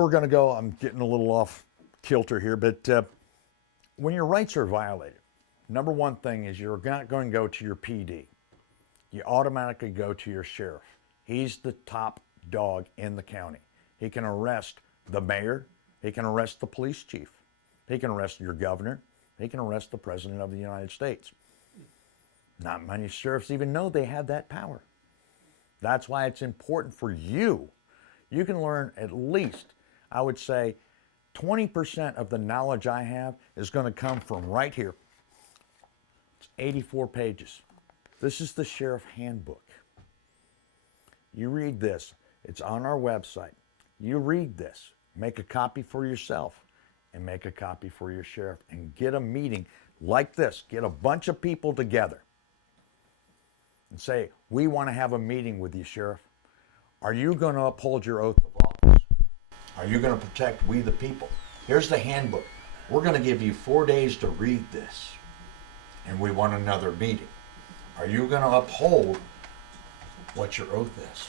we're going to go, I'm getting a little off kilter here, but when your rights are violated, number one thing is you're not going to go to your PD. You automatically go to your sheriff. He's the top dog in the county. He can arrest the mayor. He can arrest the police chief. He can arrest your governor. He can arrest the president of the United States. Not many sheriffs even know they have that power. That's why it's important for you. You can learn at least, I would say, 20% of the knowledge I have is going to come from right here. It's 84 pages. This is the Sheriff Handbook. You read this. It's on our website. You read this. Make a copy for yourself and make a copy for your sheriff and get a meeting like this. Get a bunch of people together and say, we want to have a meeting with you, Sheriff. Are you going to uphold your oath of office? Are you going to protect we the people? Here's the handbook. We're going to give you 4 days to read this, and we want another meeting. Are you going to uphold what your oath is?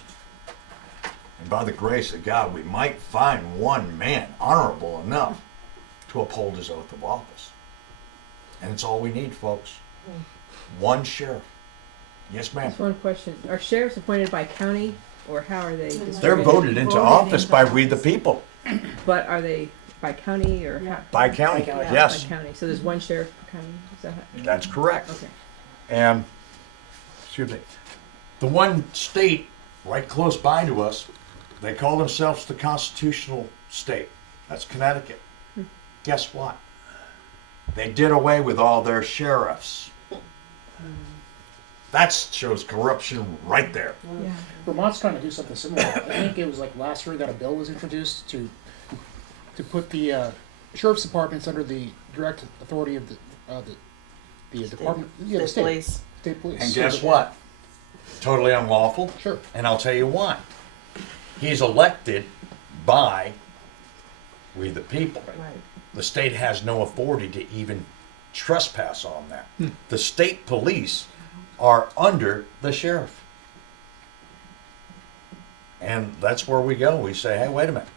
And by the grace of God, we might find one man honorable enough to uphold his oath of office. And it's all we need, folks. One sheriff. Yes, ma'am. Just one question. Are sheriffs appointed by county, or how are they distributed? They're voted into office by we the people. But are they by county or how? By county, Yeah, yes. by county. So there's one sheriff per county. Is that how? That's correct. Okay. And, excuse me, the one state right close by to us, they call themselves the constitutional state. That's Connecticut. Guess what? They did away with all their sheriffs. That shows corruption right there. Yeah. Vermont's trying to do something similar. I think it was like last year that a bill was introduced to put the sheriff's departments under the direct authority of the department, the State police. state police. And So guess that- what? Totally unlawful. Sure. And I'll tell you why. He's elected by we the people. Right. The state has no authority to even trespass on that. The state police are under the sheriff. And that's where we go. We say, hey, wait a minute.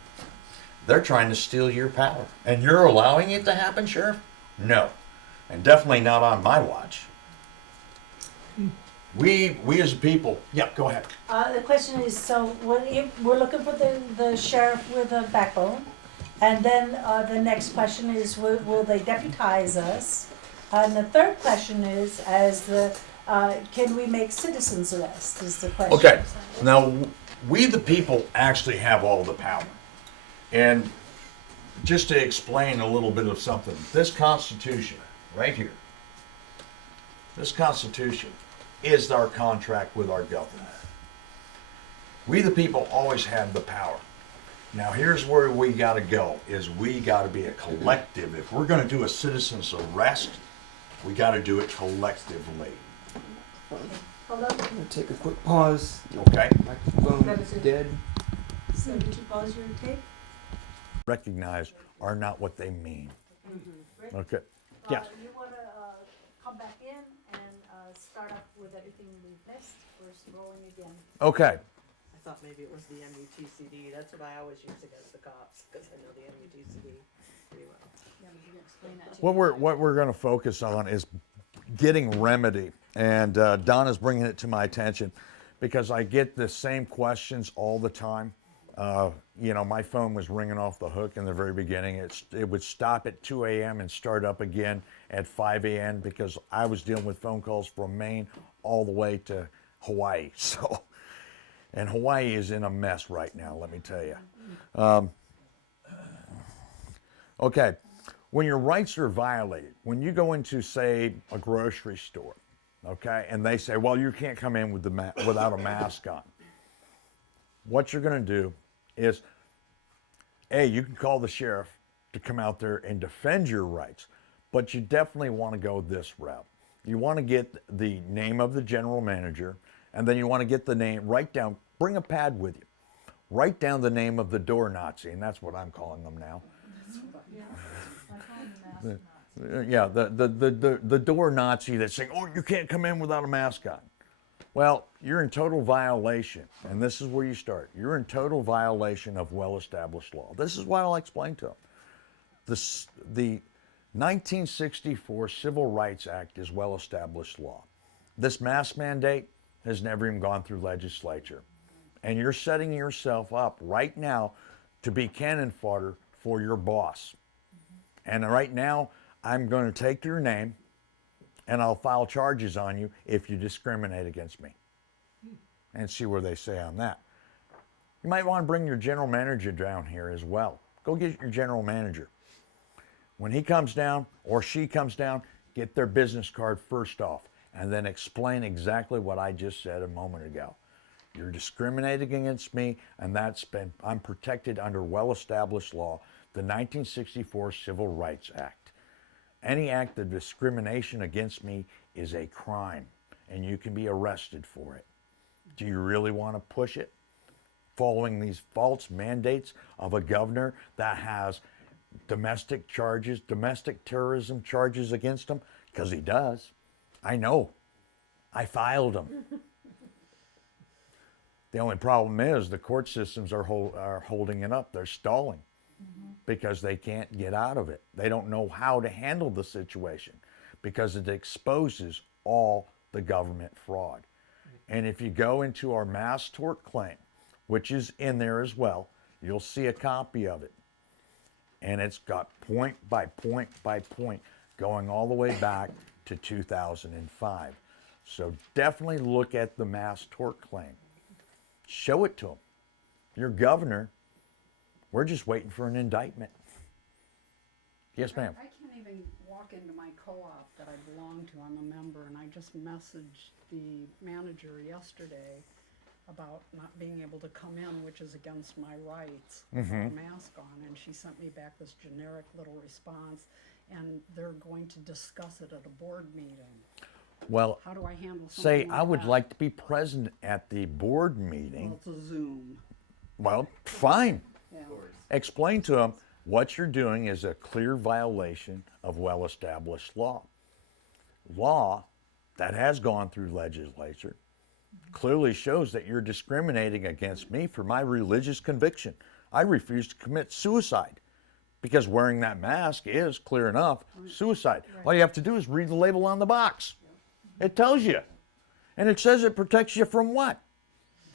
They're trying to steal your power. And you're allowing it to happen, Sheriff? No. And definitely not on my watch. We as a people, yeah, go ahead. The question is, so we're looking for the sheriff with a backbone, and then the next question is, will they deputize us? And the third question is, can we make citizens arrest? Is the question. Okay, now we the people actually have all the power. And just to explain a little bit of something, this Constitution right here, this Constitution is our contract with our government. We the people always have the power. Now here's where we gotta go, is we gotta be a collective. If we're gonna do a citizen's arrest, we gotta do it collectively, Hold on. I'm gonna take a quick pause. okay? Microphone is dead. So did you pause your tape? Recognize are not what they mean. Okay, yes. You want to come back in and start up with everything we've missed? We're rolling again. Okay, I thought maybe it was the MUTCD. That's what I always use against the cops, because I know the MUTCD pretty well. what we're going to focus on is getting remedy, and Donna's bringing it to my attention because I get the same questions all the time. You know, my phone was ringing off the hook in the very beginning. It would stop at 2 a.m. and start up again at 5 a.m. because I was dealing with phone calls from Maine all the way to Hawaii. So, and Hawaii is in a mess right now, let me tell you. Okay, when your rights are violated, when you go into, say, a grocery store, okay, and they say, well, you can't come in with without a mask on. What you're going to do is, you can call the sheriff to come out there and defend your rights, but you definitely want to go this route. You want to get the name of the general manager, and then you want to get the name, write down, bring a pad with you. Write down the name of the door Nazi, and that's what I'm calling them now. Yeah, the door Nazi that's saying, oh, you can't come in without a mask on. Well, you're in total violation, and this is where you start. You're in total violation of well-established law. This is what I'll explain to them. The 1964 Civil Rights Act is well-established law. This mask mandate has never even gone through legislature. And you're setting yourself up right now to be cannon fodder for your boss. And right now, I'm going to take your name and I'll file charges on you if you discriminate against me. And see where they say on that. You might want to bring your general manager down here as well. Go get your general manager. When he comes down or she comes down, get their business card first off and then explain exactly what I just said a moment ago. You're discriminating against me, and I'm protected under well-established law, the 1964 Civil Rights Act. Any act of discrimination against me is a crime, and you can be arrested for it. Do you really want to push it? Following these false mandates of a governor that has domestic terrorism charges against him? Because he does. I know. I filed them. The only problem is the court systems are holding it up. They're stalling because they can't get out of it. They don't know how to handle the situation because it exposes all the government fraud. And if you go into our mass tort claim, which is in there as well, you'll see a copy of it. And it's got point by point by point going all the way back to 2005. So definitely look at the mass tort claim. Show it to them. Your governor, we're just waiting for an indictment. Yes, ma'am. I can't even walk into my co-op that I belong to. I'm a member, and I just messaged the manager yesterday about not being able to come in, which is against my rights, with a mask on, and she sent me back this generic little response, and they're going to discuss it at a board meeting. Well, How do I handle something say, like I would that? like to be present at the board meeting. Well, it's a Zoom. Well, fine. Yeah. Explain to them what you're doing is a clear violation of well-established law. Law that has gone through legislature clearly shows that you're discriminating against me for my religious conviction. I refuse to commit suicide because wearing that mask is clear enough suicide. All you have to do is read the label on the box. It tells you. And it says it protects you from what?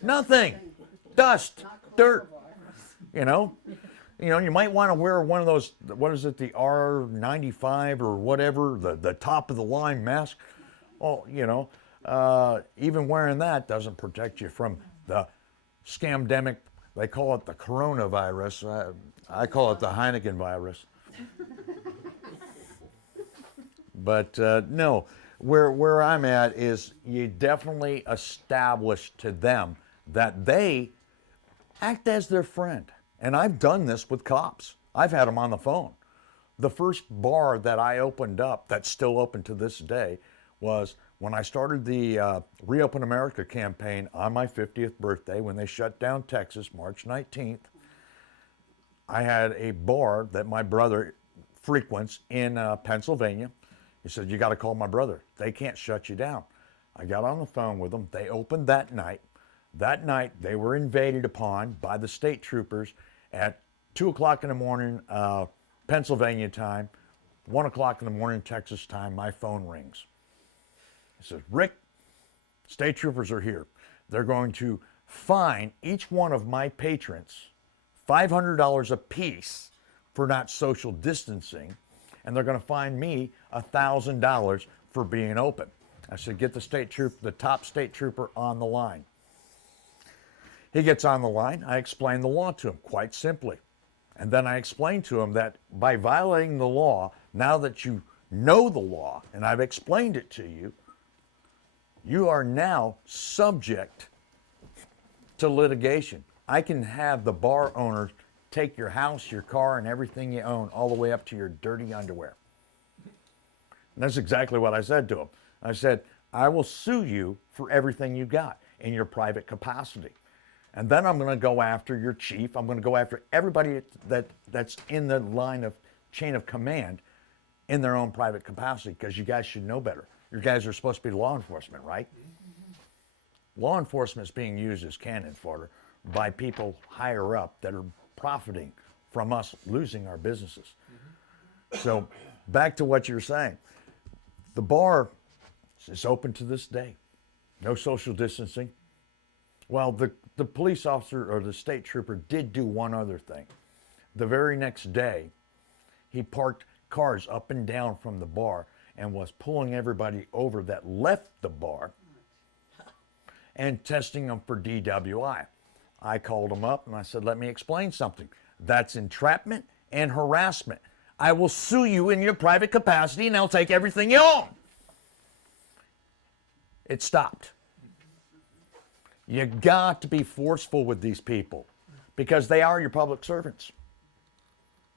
Nothing. Dust, dirt. You know, you might want to wear one of those, what is it, the R95 or whatever, the top of the line mask. Well, even wearing that doesn't protect you from the scamdemic. They call it the coronavirus. I call it the Heineken virus. But no, where I'm at is you definitely establish to them that they act as their friend. And I've done this with cops. I've had them on the phone. The first bar that I opened up, that's still open to this day, was when I started the Reopen America campaign on my 50th birthday when they shut down Texas, March 19th. I had a bar that my brother frequents in Pennsylvania. He said, you got to call my brother. They can't shut you down. I got on the phone with them. They opened that night. That night, they were invaded upon by the state troopers at 2 o'clock in the morning, Pennsylvania time, 1 o'clock in the morning, Texas time. My phone rings. He says, Rick, state troopers are here. They're going to fine each one of my patrons $500 a piece for not social distancing, and they're going to fine me $1,000 for being open. I said, get the top state trooper on the line. He gets on the line. I explain the law to him quite simply. And then I explain to him that by violating the law, now that you know the law, and I've explained it to you, you are now subject to litigation. I can have the bar owner take your house, your car, and everything you own, all the way up to your dirty underwear. And that's exactly what I said to him. I said, I will sue you for everything you got in your private capacity. And then I'm going to go after your chief. I'm going to go after everybody that's in the line of chain of command in their own private capacity, because you guys should know better. You guys are supposed to be law enforcement, right? Law enforcement is being used as cannon fodder by people higher up that are profiting from us losing our businesses. So back to what you're saying. The bar is open to this day. No social distancing. Well, the police officer or the state trooper did do one other thing. The very next day, he parked cars up and down from the bar and was pulling everybody over that left the bar and testing them for DWI. I called him up and I said, let me explain something. That's entrapment and harassment. I will sue you in your private capacity and I'll take everything you own. It stopped. You got to be forceful with these people because they are your public servants.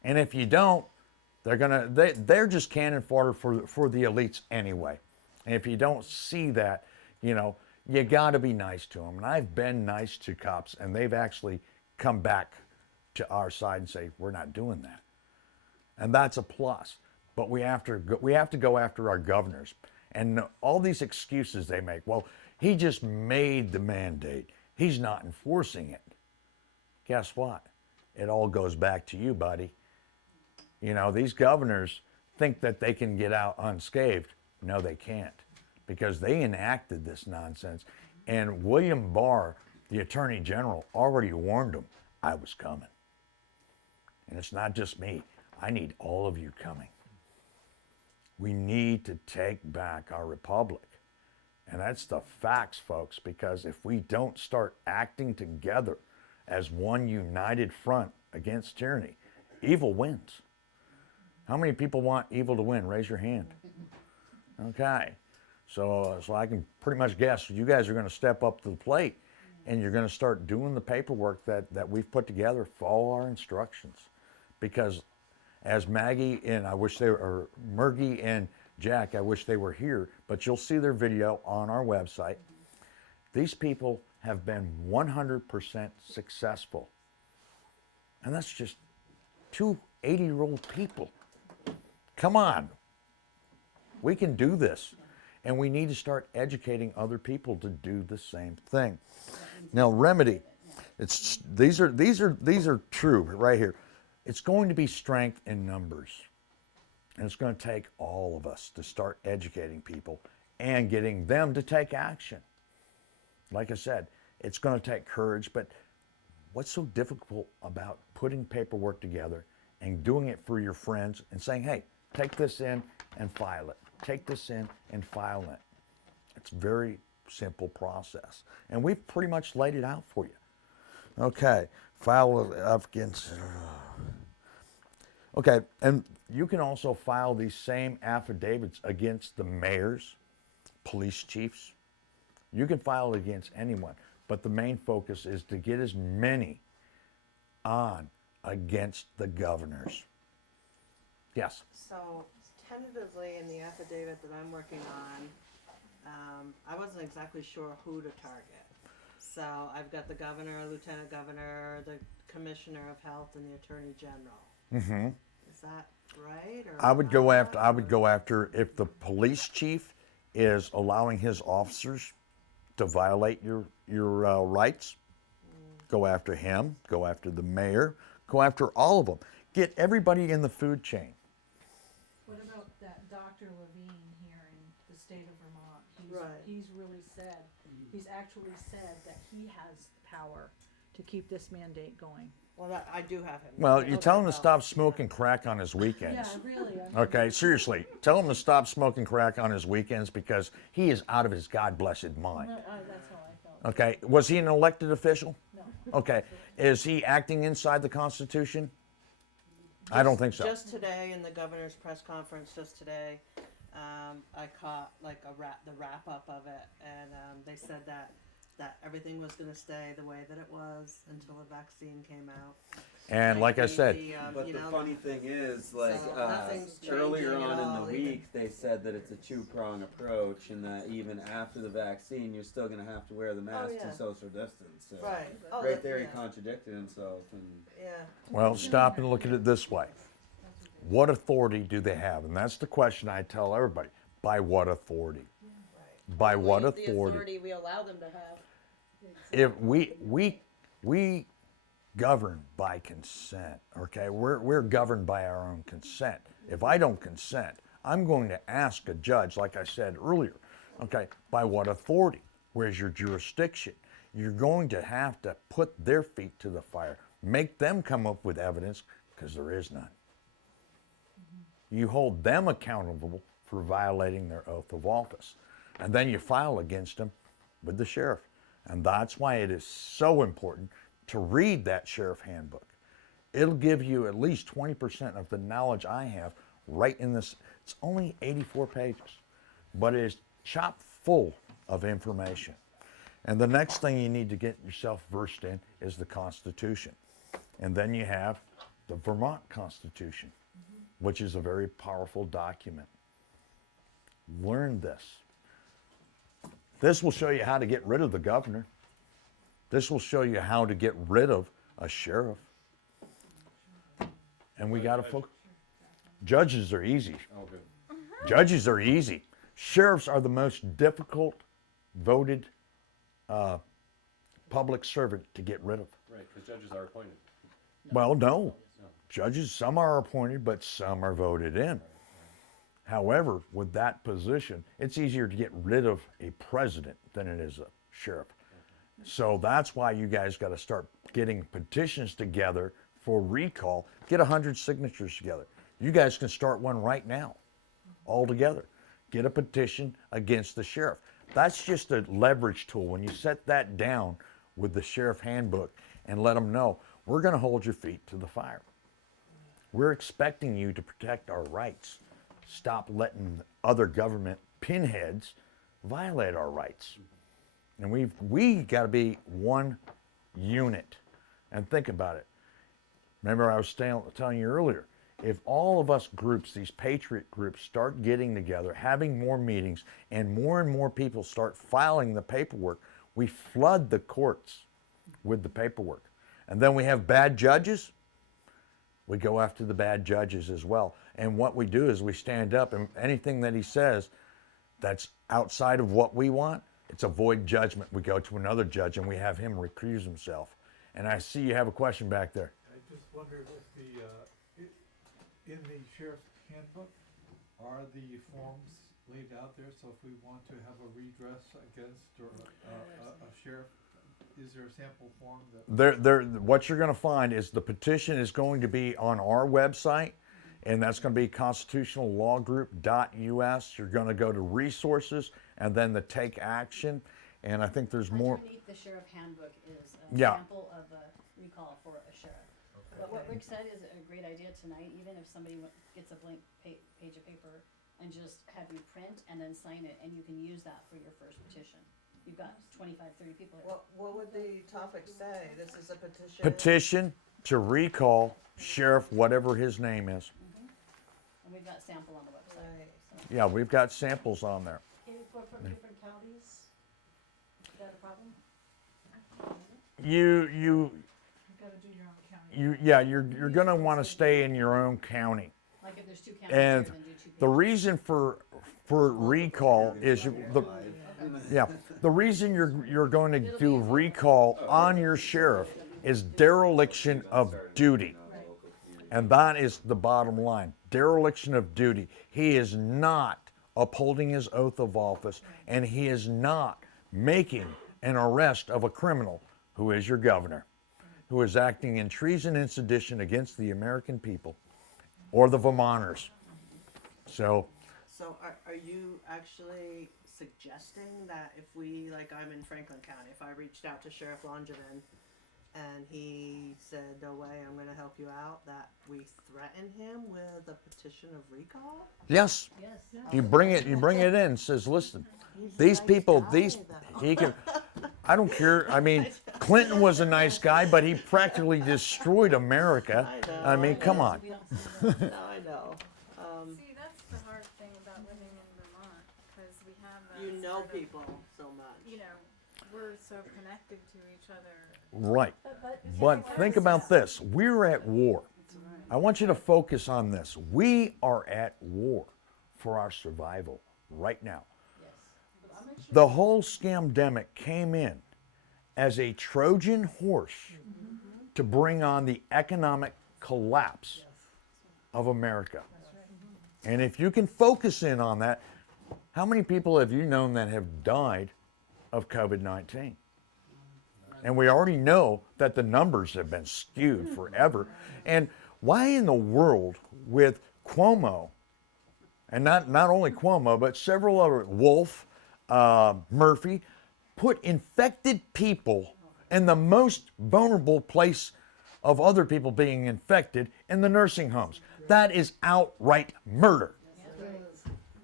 And if you don't, they're just cannon fodder for the elites anyway. And if you don't see that, you know, you got to be nice to them. And I've been nice to cops, and they've actually come back to our side and say, we're not doing that. And that's a plus. But we have to go after our governors. And all these excuses they make, well, he just made the mandate. He's not enforcing it. Guess what? It all goes back to you, buddy. You know, these governors think that they can get out unscathed. No, they can't, because they enacted this nonsense. And William Barr, the Attorney General, already warned them I was coming. And it's not just me. I need all of you coming. We need to take back our republic. And that's the facts, folks, because if we don't start acting together as one united front against tyranny, evil wins. How many people want evil to win? Raise your hand. Okay. So I can pretty much guess you guys are going to step up to the plate and you're going to start doing the paperwork that we've put together. Follow our instructions. Because as Maggie and Murgy and Jack, I wish they were here, but you'll see their video on our website. These people have been 100% successful. And that's just two 80-year-old people. Come on. We can do this. And we need to start educating other people to do the same thing. Now, remedy. These are true right here. It's going to be strength in numbers. And it's going to take all of us to start educating people and getting them to take action. Like I said, it's going to take courage, but what's so difficult about putting paperwork together and doing it for your friends and saying, hey, take this in and file it. Take this in and file it. It's a very simple process. And we've pretty much laid it out for you. Okay, file up against... Okay, and you can also file these same affidavits against the mayors, police chiefs. You can file it against anyone, but the main focus is to get as many on against the governors. Yes? So tentatively in the affidavit that I'm working on, I wasn't exactly sure who to target. So I've got the governor, lieutenant governor, the commissioner of health, and the attorney general. Mm-hmm. Is that right? Or I would go after if the police chief is allowing his officers to violate your rights. Go after him. Go after the mayor. Go after all of them. Get everybody in the food chain. What about that Dr. Levine here in the state of Vermont? Right. He's really said, he's actually said that he has power to keep this mandate going. Well, I do have him. Well, you tell him to well, stop smoking crack on his weekends. Yeah, really. Okay, seriously. Tell him to stop smoking crack on his weekends because he is out of his God-blessed mind. That's how I felt. Okay, was he an elected official? No. Okay, is he acting inside the Constitution? I don't think so. Just today in the governor's press conference, I caught like the wrap up of it, and they said that everything was going to stay the way that it was until a vaccine came out. And like I said, But the funny thing is, like, So nothing's earlier changing at on in all, the even. week, they said that it's a two-prong approach, and that even after the vaccine, you're still going to have to wear the mask yeah. and social distance. So Right. Oh, right there, he yeah. contradicted himself. And Yeah. well, stop and look at it this way. What authority do they have? And that's the question I tell everybody. By what authority? by what The authority? authority we allow them to have. If we govern by consent, okay? We're governed by our own consent. If I don't consent, I'm going to ask a judge, like I said earlier, okay, by what authority? Where's your jurisdiction? You're going to have to put their feet to the fire, make them come up with evidence, because there is none. You hold them accountable for violating their oath of office. And then you file against them with the sheriff. And that's why it is so important to read that sheriff handbook. It'll give you at least 20% of the knowledge I have right in this. It's only 84 pages, but it is chock full of information. And the next thing you need to get yourself versed in is the Constitution. And then you have the Vermont Constitution, which is a very powerful document. Learn this. This will show you how to get rid of the governor. This will show you how to get rid of a sheriff. And we got to focus. Judges are easy. Judges are easy. Sheriffs are the most difficult voted public servant to get rid of. Right, because judges are appointed. Well, no. Judges, some are appointed, but some are voted in. However, with that position, it's easier to get rid of a president than it is a sheriff. So that's why you guys got to start getting petitions together for recall. Get 100 signatures together. You guys can start one right now, all together. Get a petition against the sheriff. That's just a leverage tool. When you set that down with the sheriff handbook and let them know, we're going to hold your feet to the fire. We're expecting you to protect our rights. Stop letting other government pinheads violate our rights. And we got to be one unit. And think about it. Remember I was telling you earlier, if all of us groups, these patriot groups, start getting together, having more meetings, and more people start filing the paperwork, we flood the courts with the paperwork. And then we have bad judges, we go after the bad judges as well. And what we do is we stand up, and anything that he says that's outside of what we want, it's a void judgment. We go to another judge and we have him recuse himself. And I see you have a question back there. I just wondered if in the sheriff's handbook, are the forms laid out there? So if we want to have a redress against or a sheriff, is there a sample form that? What you're going to find is the petition is going to be on our website, and that's going to be constitutionallawgroup.us. You're going to go to resources and then the take action, and I think there's more. Underneath the sheriff handbook is a Yeah. sample of a recall for a sheriff. But what Rick said is a great idea tonight, even if somebody gets a blank page of paper and just have you print and then sign it, and you can use that for your first petition. You've got 25, 30 people here. What would the topic say? This is a petition. Petition to recall Sheriff whatever his name is. And we've got sample on the website. Right. So. Yeah, we've got samples on there. From different counties? Is that a problem? You You gotta do your own county. you're going to want to stay in your own county. Like if there's two counties And here, then do two the pages. reason for recall is the reason you're going to do recall on your sheriff is dereliction of duty. And that is the bottom line. Dereliction of duty. He is not upholding his oath of office, and he is not making an arrest of a criminal who is your governor, who is acting in treason and sedition against the American people or the Vermonters. So So are you actually suggesting that if we, like I'm in Franklin County, if I reached out to Sheriff Langevin and he said, no way, I'm going to help you out, that we threaten him with a petition of recall? yes, Yes. you bring it in and says, listen, these people, he can, I don't care. I mean, Clinton was a nice guy, but he practically destroyed America. I mean, come on. We don't say that. No, I know. See, that's the hard thing about living in Vermont, because we have that. You know sort of- people so much. You know, we're so connected to each other. Right. But think about this. We're at war. I want you to focus on this. We are at war for our survival right now. Yes. But I'm a The whole scamdemic came in as a Trojan horse to bring on the economic collapse of America. And if you can focus in on that, how many people have you known that have died of COVID-19? And we already know that the numbers have been skewed forever. And why in the world, with Cuomo, and not only Cuomo, but several other, Wolf, Murphy, put infected people in the most vulnerable place of other people being infected in the nursing homes? That is outright murder.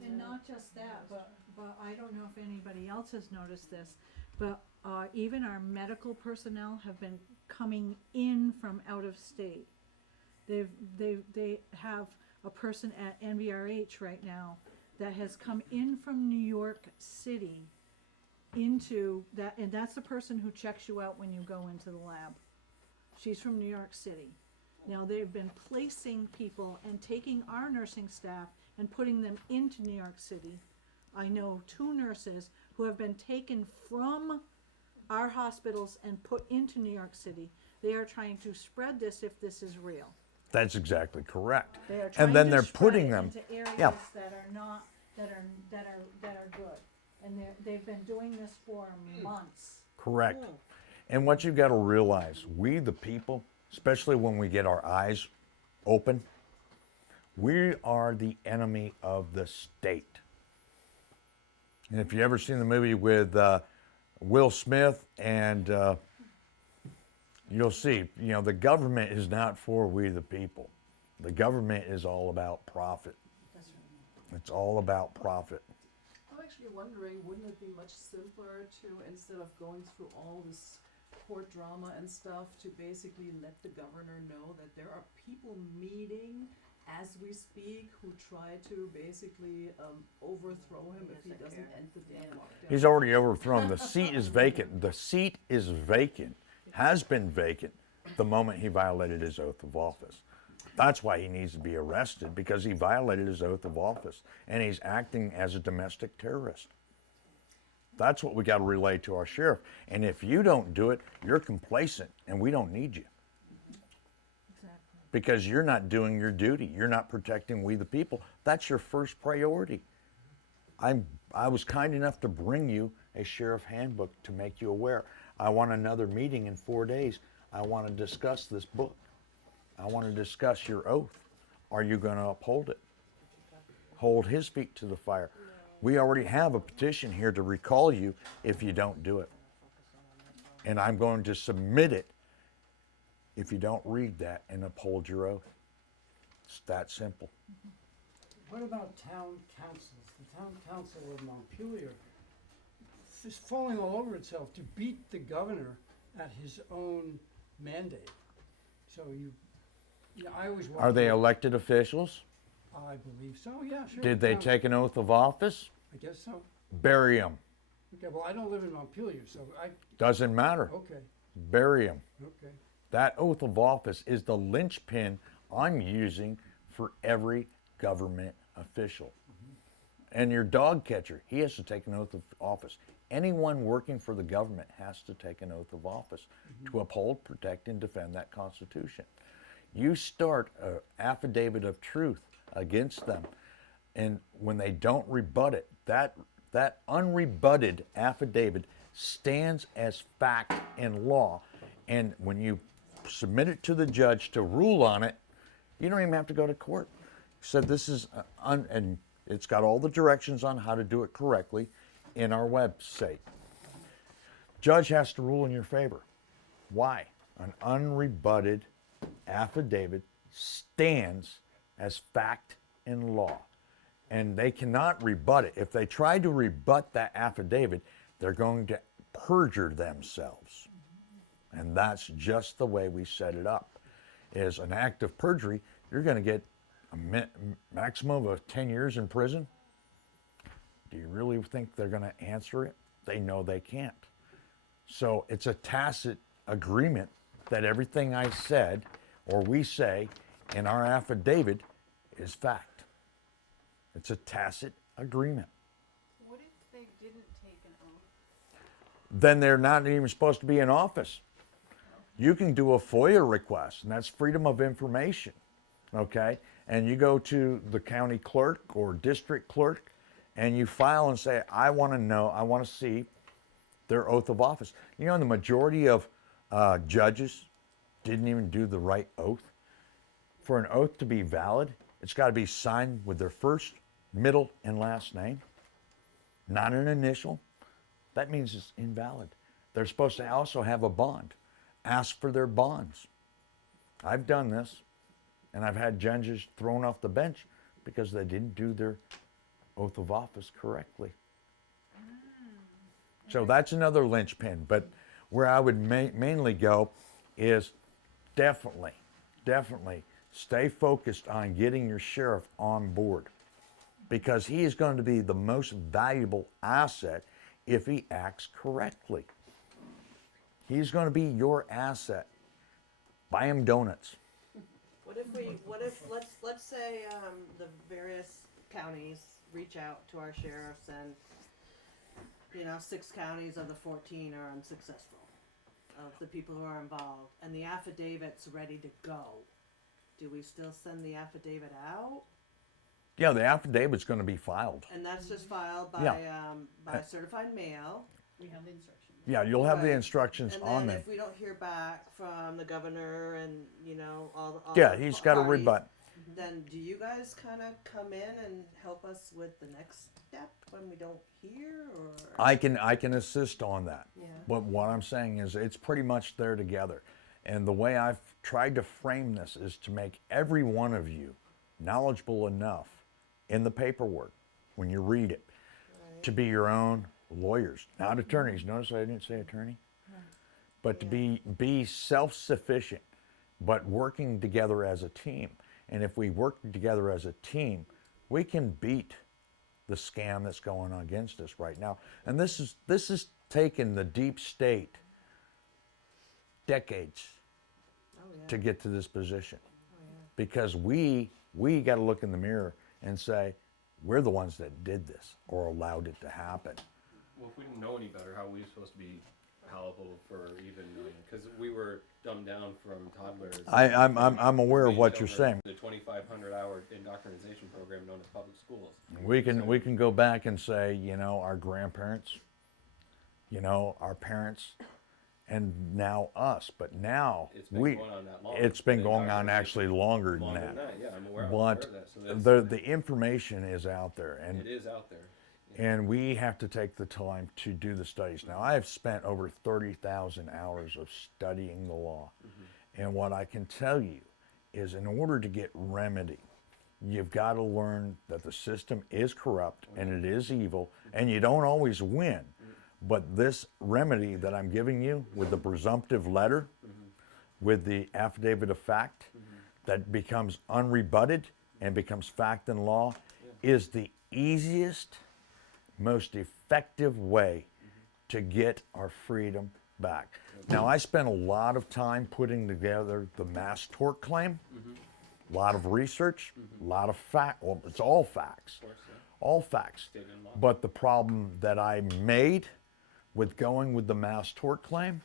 And not just that, but I don't know if anybody else has noticed this, but even our medical personnel have been coming in from out of state. They have a person at NVRH right now that has come in from New York City into that, and that's the person who checks you out when you go into the lab. She's from New York City. Now they've been placing people and taking our nursing staff and putting them into New York City. I know 2 nurses who have been taken from our hospitals and put into New York City. They are trying to spread this if this is real. That's exactly correct. They are trying And then to they're spread putting it them, into areas yeah. that are not, that are good. And they've been doing this for months. correct. And what you've got to realize, we the people, especially when we get our eyes open, we are the enemy of the state. And if you ever seen the movie with Will Smith, and you'll see, the government is not for we the people. The government is all about profit. It's all about profit. I'm actually wondering, wouldn't it be much simpler to, instead of going through all this court drama and stuff, to basically let the governor know that there are people meeting as we speak who try to basically overthrow him if he doesn't end the damn lockdown? He's already overthrown. The seat is vacant. The seat is vacant, has been vacant the moment he violated his oath of office. That's why he needs to be arrested, because he violated his oath of office and he's acting as a domestic terrorist. That's what we got to relay to our sheriff. And if you don't do it, you're complacent and we don't need you. Because you're not doing your duty. You're not protecting we the people. That's your first priority. I was kind enough to bring you a sheriff handbook to make you aware. I want another meeting in 4 days. I want to discuss this book. I want to discuss your oath. Are you going to uphold it? Hold his feet to the fire. We already have a petition here to recall you if you don't do it. And I'm going to submit it if you don't read that and uphold your oath. It's that simple. What about town councils? The town council of Montpelier is falling all over itself to beat the governor at his own mandate. So I always wonder. Are they elected officials? I believe so, yeah, sure. Did they No, take an oath of office? I guess so. Bury them. Okay, well, I don't live in Montpelier, so Doesn't matter. okay, Bury them. okay. That oath of office is the linchpin I'm using for every government official. And your dog catcher, he has to take an oath of office. Anyone working for the government has to take an oath of office to uphold, protect, and defend that Constitution. You start an affidavit of truth against them, and when they don't rebut it, that unrebutted affidavit stands as fact and law. And when you submit it to the judge to rule on it, you don't even have to go to court. He said this is, and it's got all the directions on how to do it correctly in our website. Judge has to rule in your favor. Why? An unrebutted affidavit stands as fact and law, and they cannot rebut it. If they try to rebut that affidavit, they're going to perjure themselves. And that's just the way we set it up. Is an act of perjury, you're going to get a maximum of 10 years in prison. Do you really think they're going to answer it? They know they can't. So it's a tacit agreement that everything I said or we say in our affidavit is fact. It's a tacit agreement. What if they didn't take an then they're not even supposed to be in office. You can do a FOIA request, and that's freedom of information, okay? And you go to the county clerk or district clerk, and you file and say, I want to know, I want to see their oath of office. You know, the majority of judges didn't even do the right oath. For an oath to be valid, it's got to be signed with their first, middle, and last name, not an initial. That means it's invalid. They're supposed to also have a bond. Ask for their bonds. I've done this, and I've had judges thrown off the bench because they didn't do their oath of office correctly. So that's another linchpin. But where I would mainly go is definitely stay focused on getting your sheriff on board, because he is going to be the most valuable asset if he acts correctly. He's going to be your asset. Buy him donuts. What if let's say the various counties reach out to our sheriffs and, 6 counties of the 14 are unsuccessful of the people who are involved, and the affidavit's ready to go. Do we still send the affidavit out? Yeah, the affidavit's going to be filed. And that's just filed by by certified mail. We have the instructions. Yeah, you'll have the Right. instructions And on then there. if we don't hear back from the governor and all Yeah, the he's got to parties, rebut. then do you guys kind of come in and help us with the next step when we don't hear, or? I can assist on that. Yeah. But what I'm saying is it's pretty much there together. And the way I've tried to frame this is to make every one of you knowledgeable enough in the paperwork when you read it to be your own lawyers, not attorneys. Notice I didn't say attorney. But to be self-sufficient, but working together as a team. And if we work together as a team, we can beat the scam that's going on against us right now. And this is taken the deep state decades to get to this position. Because we got to look in the mirror and say, we're the ones that did this or allowed it to happen. Well, if we didn't know any better, how are we supposed to be palatable for even knowing? Because we were dumbed down from toddlers. I'm aware of what you're saying. The 2,500-hour indoctrination program known as public schools. We can go back and say, our grandparents, our parents, and now us. But now It's been going on that long. it's been The going on indoctrination- actually longer than that. Yeah, I'm aware of But that. So that's, the information is out there, and it is out there. and we have to take the time to do the studies. Now, I have spent over 30,000 hours of studying the law. And what I can tell you is, in order to get remedy, you've got to learn that the system is corrupt and it is evil, and you don't always win. But this remedy that I'm giving you with the presumptive letter, with the affidavit of fact, that becomes unrebutted and becomes fact and law, is the easiest, most effective way to get our freedom back. Now, I spent a lot of time putting together the mass tort claim, a lot of research, a lot of fact. Well, it's all facts, all facts. But the problem that I made with going with the mass tort claim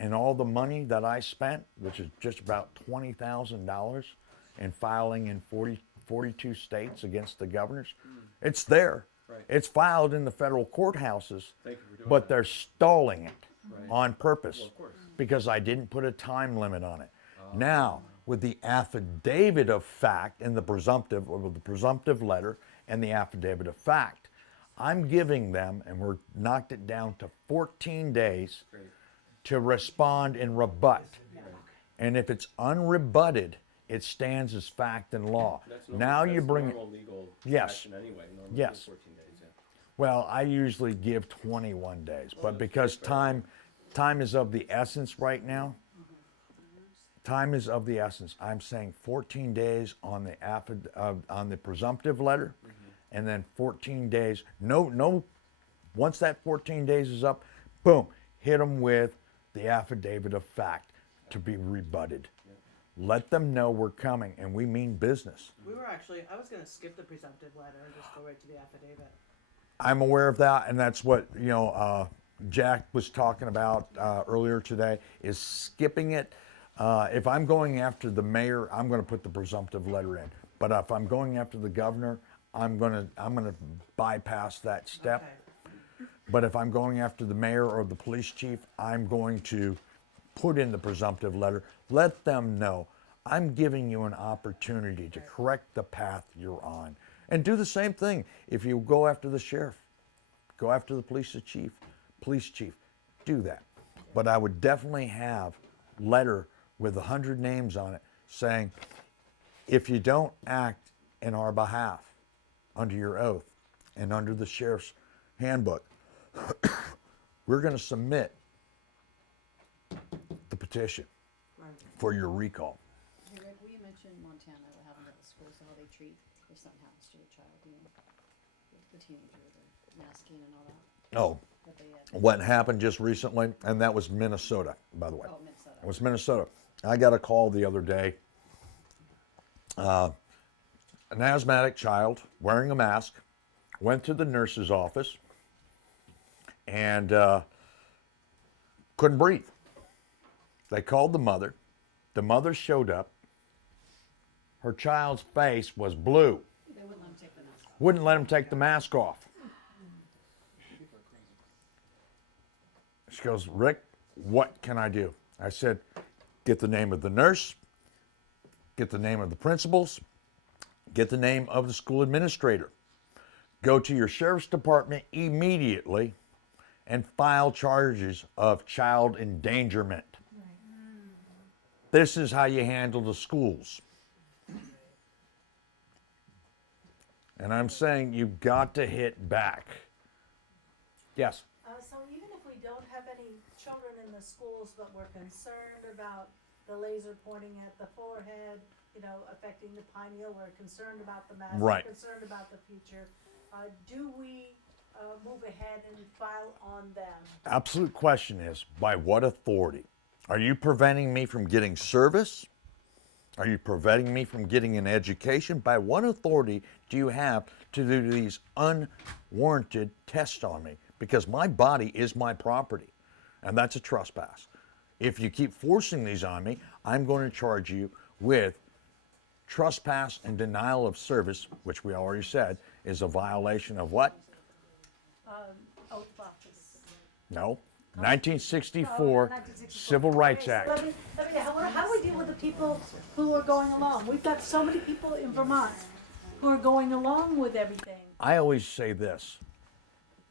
and all the money that I spent, which is just about $20,000, and filing in 42 states against the governors, it's there. Right. It's filed in the federal courthouses, Thank you for doing but that. they're stalling it Right. on purpose Well, of course. because I didn't put a time limit on it. Now, with the affidavit of fact and the presumptive letter and the affidavit of fact, I'm giving them, and we're knocked it down to 14 days Great. to respond and rebut. And if it's unrebutted, it stands as fact and law. That's Now you that's bring normal legal Yes. action anyway. Normally Yes. it's 14 days. Yeah. Well, I usually give 21 days, but because time is of the essence right now, time is of the essence. I'm saying 14 days on the on the presumptive letter, and then 14 days. No. Once that 14 days is up, boom, hit them with the affidavit of fact to be rebutted. Let them know we're coming, and we mean business. I was gonna skip the presumptive letter and just go right to the affidavit. I'm aware of that, and that's what Jack was talking about earlier today is skipping it. If I'm going after the mayor, I'm going to put the presumptive letter in. But if I'm going after the governor, I'm going to bypass that step. Okay. But if I'm going after the mayor or the police chief, I'm going to put in the presumptive letter. Let them know I'm giving you an opportunity to correct the path you're on. And do the same thing if you go after the sheriff, go after the police chief, do that. But I would definitely have letter with 100 names on it saying, if you don't act in our behalf under your oath and under the sheriff's handbook, we're going to submit the petition for your recall. Hey Rick, will you mention Montana, what happened at the school, so how they treat if something happens to a child, you know, the teenager, the masking and all that? Oh, What they, what happened just recently, and that was Minnesota, by the way. Oh, Minnesota. It was Minnesota. I got a call the other day. An asthmatic child wearing a mask went to the nurse's office and couldn't breathe. They called the mother. The mother showed up. Her child's face was blue. They wouldn't let them take the mask off. Wouldn't let him take the mask off. She goes, Rick, what can I do? I said, get the name of the nurse, get the name of the principals, get the name of the school administrator. Go to your sheriff's department immediately and file charges of child endangerment. This is how you handle the schools. And I'm saying you've got to hit back. Yes? So even if we don't have any children in the schools, but we're concerned about the laser pointing at the forehead, you know, affecting the pineal, we're concerned about the mask, Right. we're concerned about the future, do we move ahead and file on them? Absolute question is, by what authority? Are you preventing me from getting service? Are you preventing me from getting an education? By what authority do you have to do these unwarranted tests on me? Because my body is my property, and that's a trespass. If you keep forcing these on me, I'm going to charge you with trespass and denial of service, which we already said is a violation of what? Oath of office. No, 1964 Civil Rights Act. Let me, how do we deal with the people who are going along? We've got so many people in Vermont who are going along with everything. I always say this.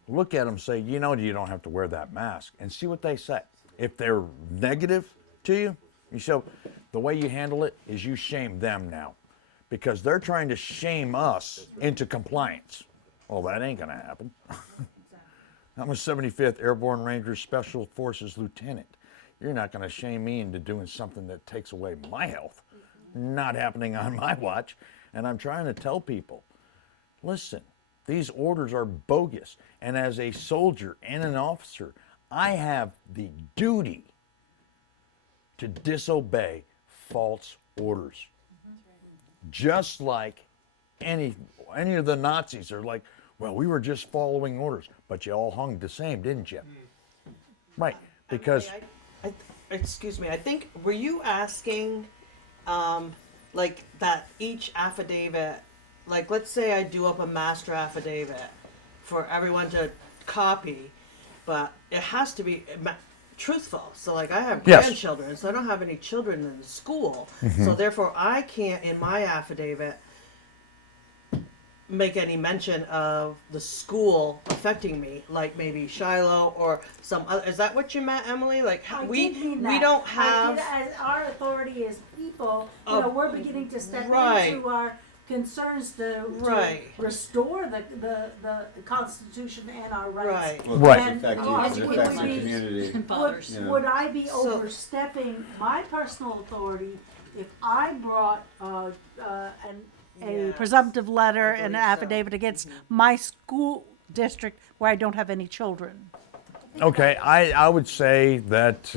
Look at them, say, you know, you don't have to wear that mask, and see what they say. If they're negative to you, you show the way you handle it is you shame them now, because they're trying to shame us into compliance. Well, that ain't gonna happen. I'm a 75th Airborne Ranger Special Forces Lieutenant. You're not gonna shame me into doing something that takes away my health. Not happening on my watch. And I'm trying to tell people, listen, these orders are bogus. And as a soldier and an officer, I have the duty to disobey false orders. Just like any of the Nazis are like, well, we were just following orders, but you all hung the same, didn't you? Right, because Excuse me, I think, were you asking, like, that each affidavit, like, let's say I do up a master affidavit for everyone to copy, but it has to be truthful. So, like, I have Yes. grandchildren, so I don't have any children in school. So, therefore, I can't, in my affidavit, make any mention of the school affecting me, like maybe Shylo or some other. Is that what you meant, Emily? Like, I we did mean we that. don't I have. did, as our authority as people, you Oh, know, we're beginning to step right. into our concerns to Right. restore the Constitution and our rights. Right. Well, Right. it affects And you, it would affects the we- community. It bothers Yeah. Would I be So- overstepping my personal authority if I brought a Yes, presumptive letter I and an believe so. affidavit against my school district where I don't have any children? okay, I would say that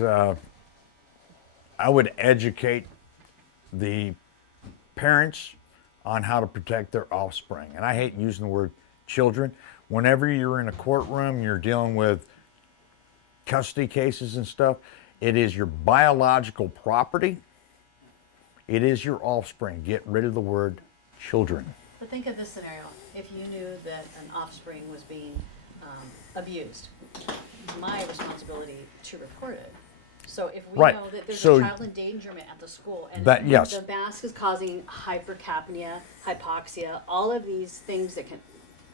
I would educate the parents on how to protect their offspring. And I hate using the word children. Whenever you're in a courtroom, you're dealing with custody cases and stuff. It is your biological property. It is your offspring. Get rid of the word children. But think of this scenario, if you knew that an offspring was being abused, my responsibility to report it. So if we Right. know that there's So a child endangerment at the school and that- yes. the mask is causing hypercapnia, hypoxia, all of these things that can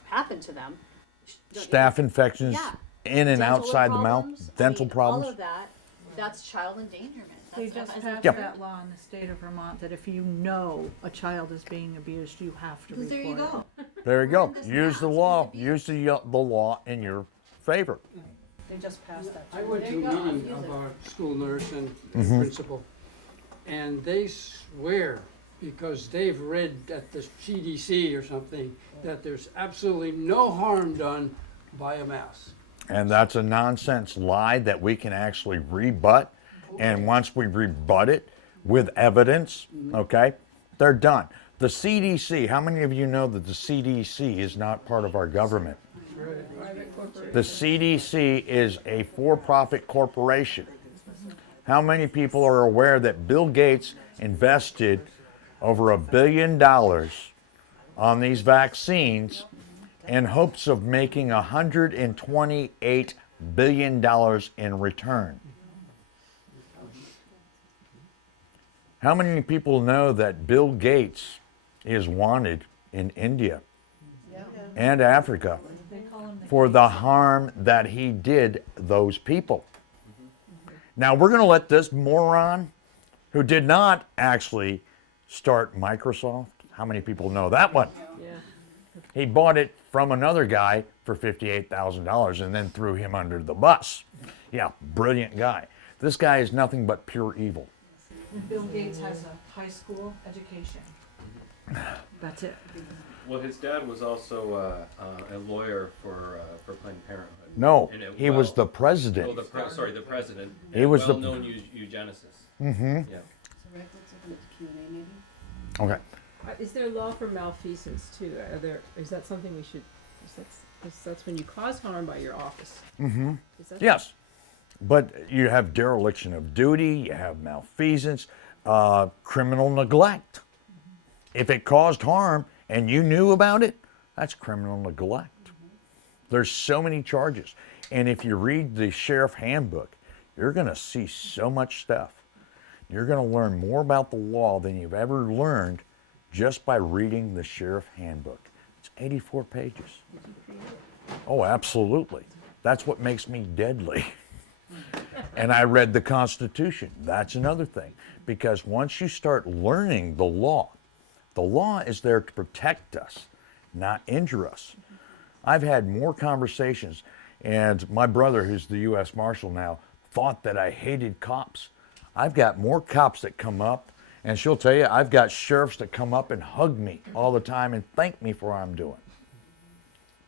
happen to them. don't you Staph think- infections Yeah. in and Dental outside the mouth, problems, dental problems. All of that, that's child endangerment. They That's- just that's- passed Yep. that law in the state of Vermont that if you know a child is being abused, you have to report There you go. There you go. This Use the mask law. is abuse. Use the law in your favor. They just passed that. I went There to a you go, meeting use of it. our school nurse and Mhm. principal, and they swear, because they've read at the CDC or something, that there's absolutely no harm done by a mask. And that's a nonsense lie that we can actually rebut. And once we rebut it with evidence, okay, they're done. The CDC, how many of you know that the CDC is not part of our government? The CDC is a for-profit corporation. How many people are aware that Bill Gates invested over $1 billion on these vaccines in hopes of making $128 billion in return? How many people know that Bill Gates is wanted in India and Africa for the harm that he did those people? Now we're going to let this moron, who did not actually start Microsoft, how many people know that one? Yeah. He bought it from another guy for $58,000 and then threw him under the bus. Yeah, brilliant guy. This guy is nothing but pure evil. Bill Gates has a high school education. That's it. Well, his dad was also a lawyer for Planned Parenthood. No, And he was the president. Oh, the president. He and was the- well-known eugenicist. Mm-hmm. Yeah. So Rick, let's open it to Q&A maybe. Okay. Is there law for malfeasance too? Is that something we should? That's when you cause harm by your office. Mm-hmm. Is that Yes, but you have dereliction of duty, you have malfeasance, criminal neglect. If it caused harm and you knew about it, that's criminal neglect. There's so many charges. And if you read the sheriff handbook, you're going to see so much stuff. You're going to learn more about the law than you've ever learned just by reading the sheriff handbook. It's 84 pages. Oh, absolutely. That's what makes me deadly. And I read the Constitution. That's another thing. Because once you start learning the law is there to protect us, not injure us. I've had more conversations, and my brother, who's the U.S. Marshal now, thought that I hated cops. I've got more cops that come up, and she'll tell you, I've got sheriffs that come up and hug me all the time and thank me for what I'm doing.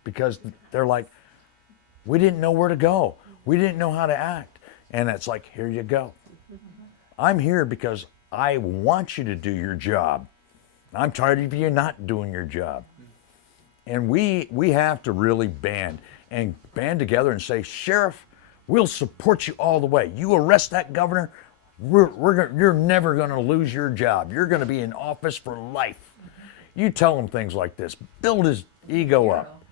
Because they're like, we didn't know where to go. We didn't know how to act. And it's like, here you go. I'm here because I want you to do your job. I'm tired of you not doing your job. And we have to really band together and say, Sheriff, we'll support you all the way. You arrest that governor, you're never going to lose your job. You're going to be in office for life. You tell him things like this. Build his ego up.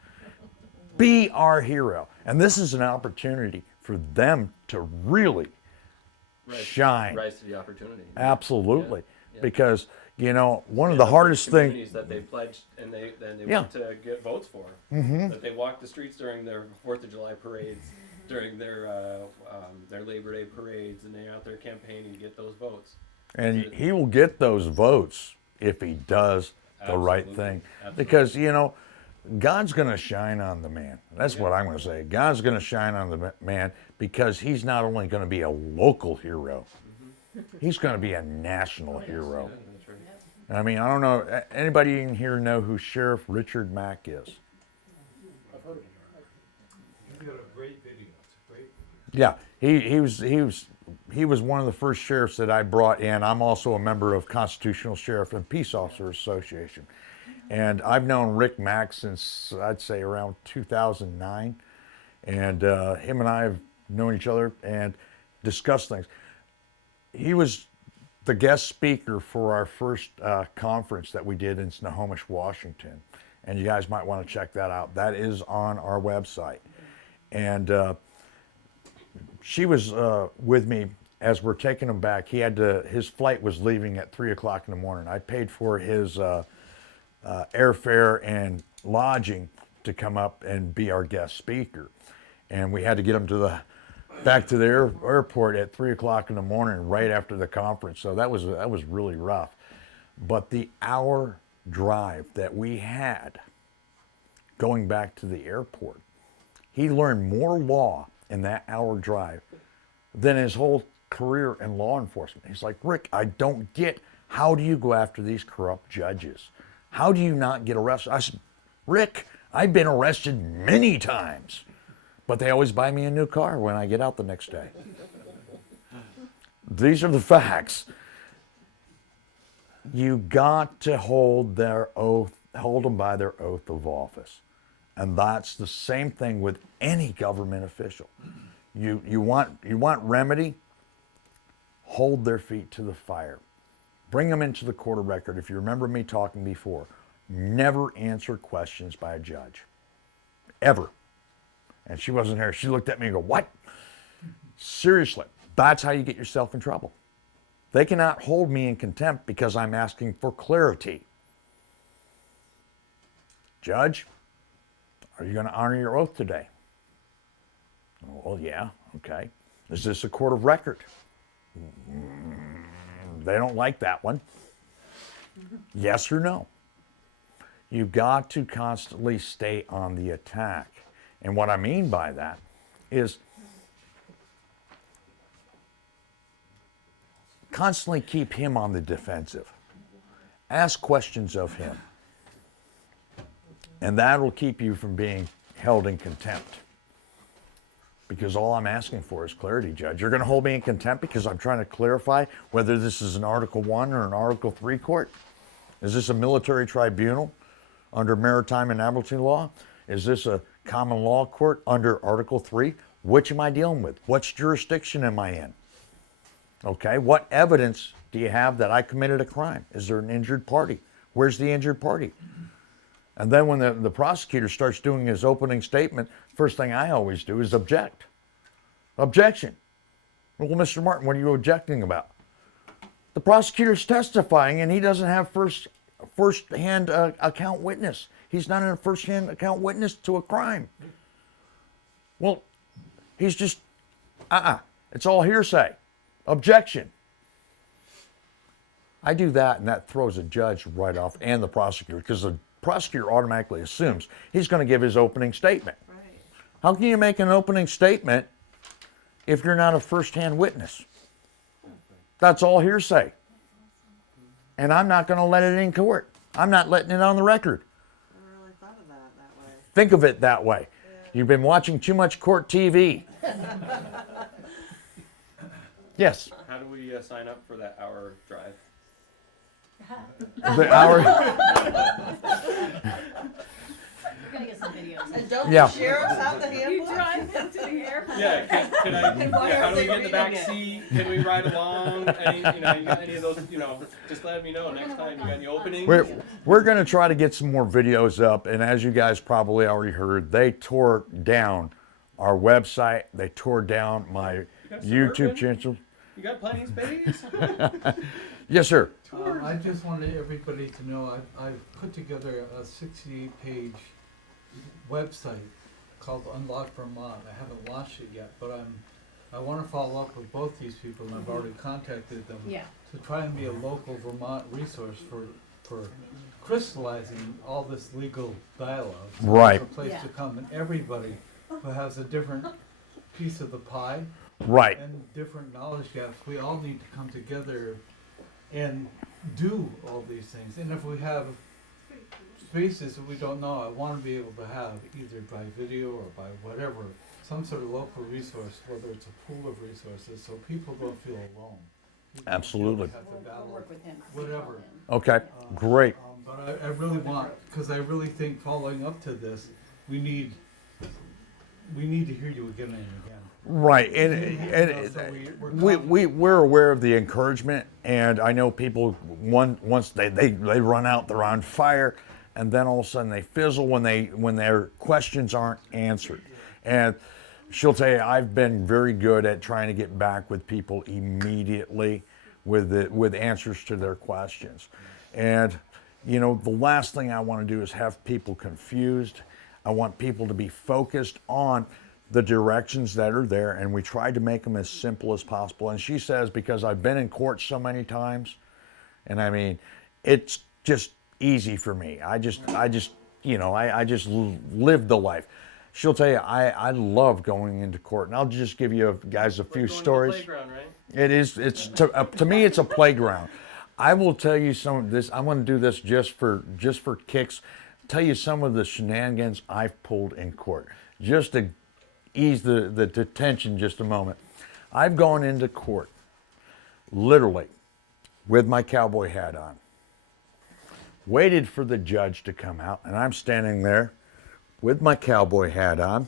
Be our hero. And this is an opportunity for them to really shine. Rise to the opportunity. Absolutely. Yeah, yeah. Because, you know, one of the hardest things. Communities that they pledged and they Yeah. went to get votes for. Mhm. That they walked the streets during their 4th of July parades, during their Labor Day parades, and they're out there campaigning to get those votes. And he will get those votes if he does the right Absolutely. thing. Absolutely. Because, you know, God's going to shine on the man. That's what I'm going to say. God's going to shine on the man because he's not only going to be a local hero, he's going to be a national hero. Yeah, that's right. I mean, I don't know, anybody in here know who Sheriff Richard Mack is? I've heard of him. He's got a great video. It's great. Yeah, he was one of the first sheriffs that I brought in. I'm also a member of Constitutional Sheriff and Peace Officer Association. And I've known Rick Mack since, I'd say, around 2009. And him and I have known each other and discussed things. He was the guest speaker for our first conference that we did in Snohomish, Washington. And you guys might want to check that out. That is on our website. And she was with me as we're taking him back. His flight was leaving at 3 o'clock in the morning. I paid for his airfare and lodging to come up and be our guest speaker. And we had to get him back to the airport at 3 o'clock in the morning right after the conference. So that was really rough. But the hour drive that we had going back to the airport, he learned more law in that hour drive than his whole career in law enforcement. He's like, Rick, I don't get, how do you go after these corrupt judges? How do you not get arrested? I said, Rick, I've been arrested many times, but they always buy me a new car when I get out the next day. These are the facts. You got to hold them by their oath of office. And that's the same thing with any government official. You want remedy? Hold their feet to the fire. Bring them into the court of record. If you remember me talking before, never answer questions by a judge. Ever. And she wasn't here. She looked at me and go, what? Seriously, that's how you get yourself in trouble. They cannot hold me in contempt because I'm asking for clarity. Judge, are you going to honor your oath today? Well, yeah, okay. Is this a court of record? They don't like that one. Yes or no? You've got to constantly stay on the attack. And what I mean by that is constantly keep him on the defensive. Ask questions of him. And that'll keep you from being held in contempt. Because all I'm asking for is clarity, Judge. You're going to hold me in contempt because I'm trying to clarify whether this is an Article 1 or an Article 3 court? Is this a military tribunal under maritime and admiralty law? Is this a common law court under Article 3? Which am I dealing with? What jurisdiction am I in? Okay, what evidence do you have that I committed a crime? Is there an injured party? Where's the injured party? And then when the prosecutor starts doing his opening statement, first thing I always do is object. Objection. Well, Mr. Martin, what are you objecting about? The prosecutor's testifying and he doesn't have first-hand account witness. He's not a first-hand account witness to a crime. Well, he's just, it's all hearsay. Objection. I do that and that throws a judge right off and the prosecutor because the prosecutor automatically assumes he's going to give his opening statement. Right. How can you make an opening statement if you're not a first-hand witness? That's all hearsay. And I'm not going to let it in court. I'm not letting it on the record. I never really thought of that way. Think of it that way. You've been watching too much court TV. Yes. How do we sign up for that hour drive? The hour. We're gonna get some videos. And don't Yeah. the sheriffs have the handbook? You drive into the airport. Yeah, can I, Why yeah, how aren't do we they get in the back reading it? seat? Can we ride along? You got any of those, just let me know next time. You got any openings? We're going to try to get some more videos up, and as you guys probably already heard, they tore down our website. They tore down my got YouTube Suburban? channel. You got plenty of space? Yes, sir. I just wanted everybody to know I've put together a 68-page website called Unlock Vermont. I haven't launched it yet, but I want to follow up with both these people, and I've already contacted them Yeah. to try and be a local Vermont resource for crystallizing all this legal dialogue. So Right. there's a place Yeah. to come, and everybody who has a different piece of the pie Right. and different knowledge gaps, we all need to come together and do all these things. And if we have spaces that we don't know, I want to be able to have either by video or by whatever, some sort of local resource, whether it's a pool of resources, so people don't feel alone. People don't Absolutely. have to We'll battle work with him. whatever. Okay. Great. But I really want, because I really think following up to this, we need to hear you again and again. Right, we're aware of the encouragement, and I know people once they run out, they're on fire, and then all of a sudden they fizzle when their questions aren't answered. And she'll tell you, I've been very good at trying to get back with people immediately with answers to their questions. And you know, the last thing I want to do is have people confused. I want people to be focused on the directions that are there, and we tried to make them as simple as possible. And she says, because I've been in court so many times, and I mean, it's just easy for me. I just you know, I just live the life. She'll tell you, I love going into court, and I'll just give you guys a few stories. Playground, right? It's to me, it's a playground. I will tell you some of this. I want to do this just for kicks. Tell you some of the shenanigans I've pulled in court, just to ease the tension just a moment. I've gone into court, literally, with my cowboy hat on, waited for the judge to come out, and I'm standing there with my cowboy hat on,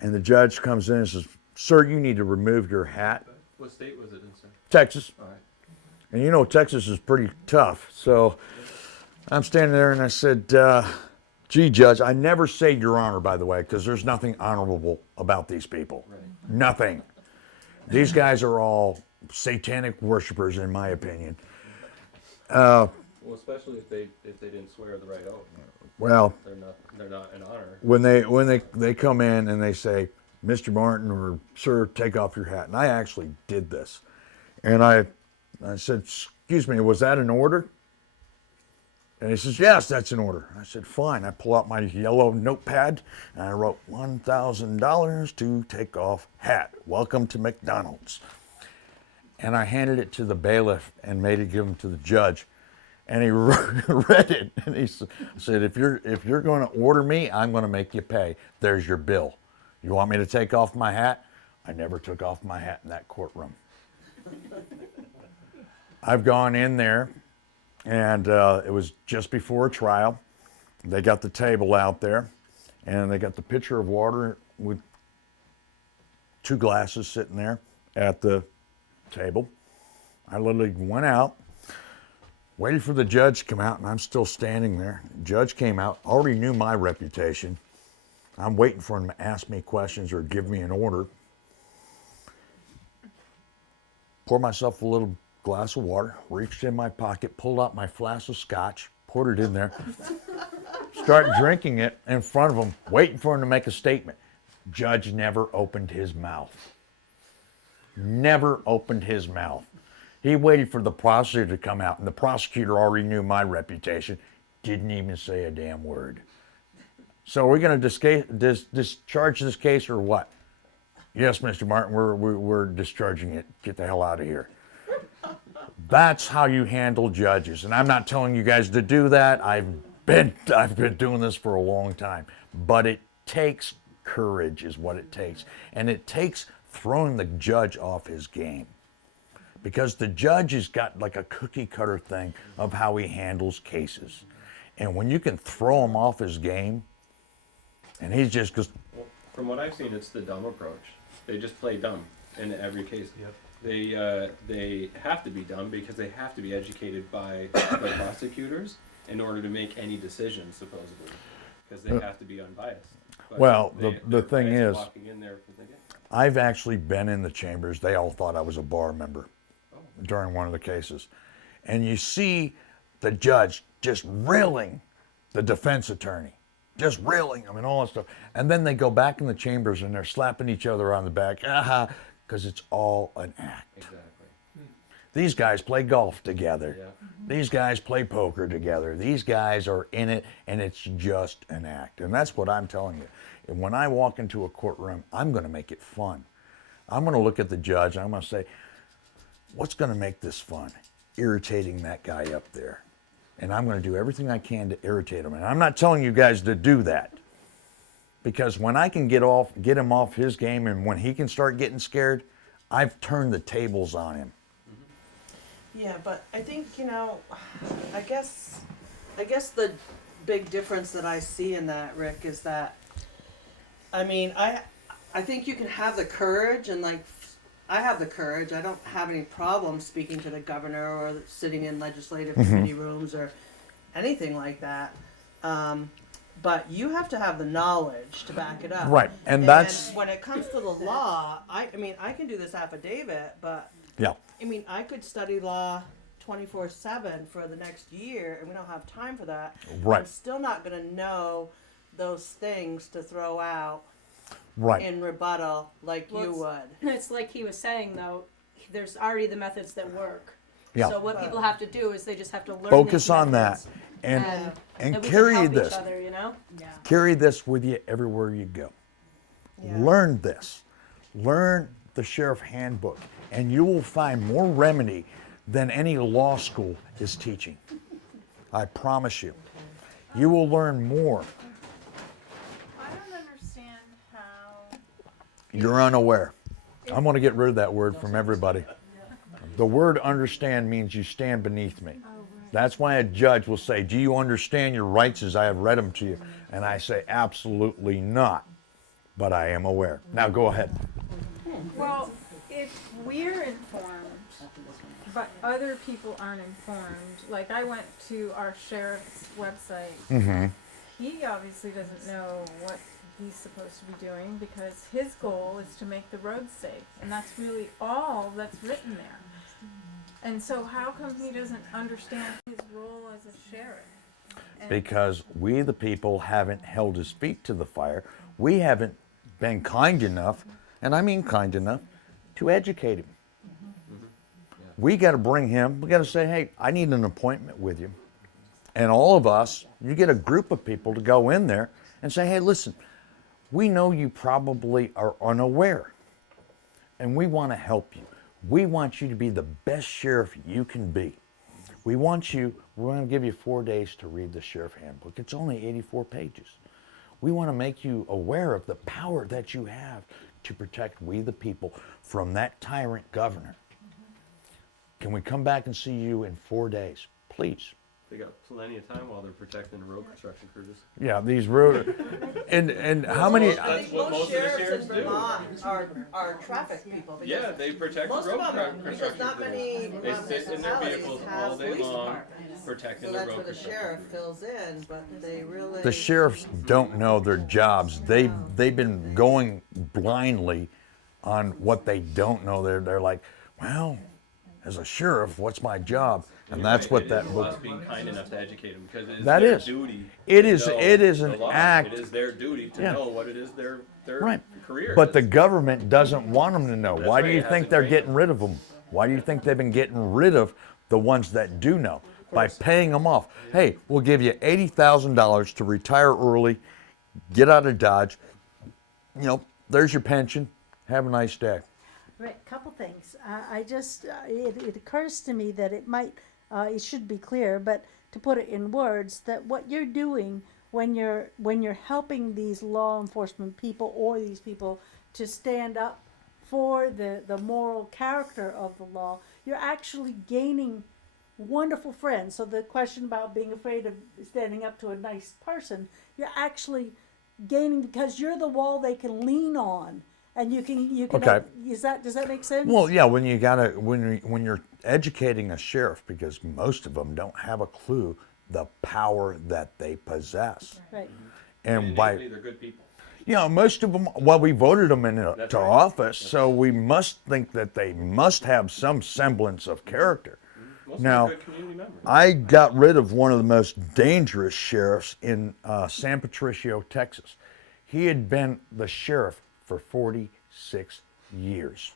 and the judge comes in and says, "Sir, you need to remove your hat." What state was it in, sir? Texas. All right. And you know, Texas is pretty tough. So I'm standing there and I said, gee, Judge, I never say Your Honor, by the way, because there's nothing honorable about these people. Right. Nothing. These guys are all satanic worshipers, in my opinion. Well, especially if they didn't swear the right oath. Well, they're not an honor. when they come in and they say, "Mr. Martin," or "Sir, take off your hat," and I actually did this, and I said, "Excuse me, was that an order?" And he says, "Yes, that's an order." I said, "Fine." I pull out my yellow notepad and I wrote $1,000 to take off hat. Welcome to McDonald's. And I handed it to the bailiff and made it give him to the judge. And he read it, and he said, if you're going to order me, I'm going to make you pay. There's your bill. You want me to take off my hat? I never took off my hat in that courtroom. I've gone in there, and it was just before a trial. They got the table out there, and they got the pitcher of water with 2 glasses sitting there at the table. I literally went out, waited for the judge to come out, and I'm still standing there. The judge came out, already knew my reputation. I'm waiting for him to ask me questions or give me an order. Pour myself a little glass of water, reached in my pocket, pulled out my flask of scotch, poured it in there, start drinking it in front of him, waiting for him to make a statement. Judge never opened his mouth. Never opened his mouth. He waited for the prosecutor to come out, and the prosecutor already knew my reputation, didn't even say a damn word. So are we going to discharge this case or what? Yes, Mr. Martin, we're discharging it. Get the hell out of here. That's how you handle judges. And I'm not telling you guys to do that. I've been doing this for a long time. But it takes courage is what it takes. And it takes throwing the judge off his game. Because the judge has got like a cookie cutter thing of how he handles cases. And when you can throw him off his game, and he just goes... Well, from what I've seen, it's the dumb approach. They just play dumb in every case. Yep. They have to be dumb because they have to be educated by the prosecutors in order to make any decisions, supposedly. Because they have to be unbiased. But well, they're the thing is, walking in there from the get. I've actually been in the chambers. They all thought I was a bar member during one of the cases. And you see the judge just railing the defense attorney, just railing them and all that stuff. And then they go back in the chambers and they're slapping each other on the back, because it's all an act. Exactly. These guys play golf together. Yeah. These guys play poker together. These guys are in it, and it's just an act. And that's what I'm telling you. And when I walk into a courtroom, I'm going to make it fun. I'm going to look at the judge, and I'm going to say, what's going to make this fun? Irritating that guy up there. And I'm going to do everything I can to irritate him. And I'm not telling you guys to do that. Because when I can get him off his game, and when he can start getting scared, I've turned the tables on him. Yeah, but I think, I guess the big difference that I see in that, Rick, is that, I mean, I think you can have the courage and like, I have the courage. I don't have any problem speaking to the governor or sitting in legislative committee rooms or anything like that. But you have to have the knowledge to back it up. Right, and that's- when it comes to the law, I mean, I can do this affidavit, but Yeah. I mean, I could study law 24/7 for the next year, and we don't have time for that. Right. I'm still not going to know those things to throw out Right. in rebuttal like Well, you it's- would. It's like he was saying though, there's already the methods that work. Yeah. So what people have to do is they just have to learn Focus these on that, methods and and we can carry help this. each other, you know? Yeah. Carry this with you everywhere you go. Yeah. Learn this. Learn the sheriff handbook, and you will find more remedy than any law school is teaching. I promise you. You will learn more. I don't understand how. You're unaware. I'm going to get rid of that word from everybody. The word understand means you stand beneath me. That's why a judge will say, do you understand your rights as I have read them to you? And I say, absolutely not. But I am aware. Now go ahead. Well, if we're informed, but other people aren't informed, like I went to our sheriff's website. Mm-hmm. He obviously doesn't know what he's supposed to be doing because his goal is to make the roads safe, and that's really all that's written there. And so how come he doesn't understand his role as a sheriff? And Because we, the people, haven't held his feet to the fire. We haven't been kind enough, and I mean kind enough, to educate him. We got to bring him, we got to say, hey, I need an appointment with you. And all of us, you get a group of people to go in there and say, hey, listen, we know you probably are unaware, and we want to help you. We want you to be the best sheriff you can be. We want you, we're going to give you 4 days to read the sheriff handbook. It's only 84 pages. We want to make you aware of the power that you have to protect we the people from that tyrant governor. Can we come back and see you in 4 days? Please. They got plenty of time while they're protecting the road construction crews. Yeah, these road, and how many, I think what most most of the sheriffs sheriffs in do. Vermont are traffic people. Because Yeah, they protect the most road of them, construction because not crews. many They Vermont sit in their municipalities vehicles have all day police long, departments. protecting So the that's road where the construction sheriff crews. fills in, but they really. the sheriffs don't know their jobs. They've been going blindly on what they don't know. They're like, well, as a sheriff, what's my job? And that's what that It is book. us being kind enough to educate them because it is That their is. duty. It to is- know it is the an law. act- It is their duty to Yeah. know what it is their Right. career But is. the government doesn't want them to know. That's Why do right, you it think hasn't they're trained getting them. rid of them? Why do you think they've been getting rid of the ones that do know? By paying them off. Hey, we'll give you $80,000 to retire early, get out of Dodge. You know, there's your pension. Have a nice day. Right, couple things. I just, it occurs to me that it might, it should be clear, but to put it in words, that what you're doing when you're helping these law enforcement people or these people to stand up for the moral character of the law, you're actually gaining wonderful friends. So the question about being afraid of standing up to a nice person, you're actually gaining because you're the wall they can lean on. And you can Okay. does that make sense? Well, yeah, when you're educating a sheriff, because most of them don't have a clue the power that they possess. Right. And by, innately, they're good people. you know, most of them, well, we voted them into That's to right. office, so we must think that they must have some semblance of character. Most Now, of them are good community members. I got rid of one of the most dangerous sheriffs in San Patricio, Texas. He had been the sheriff for 46 years.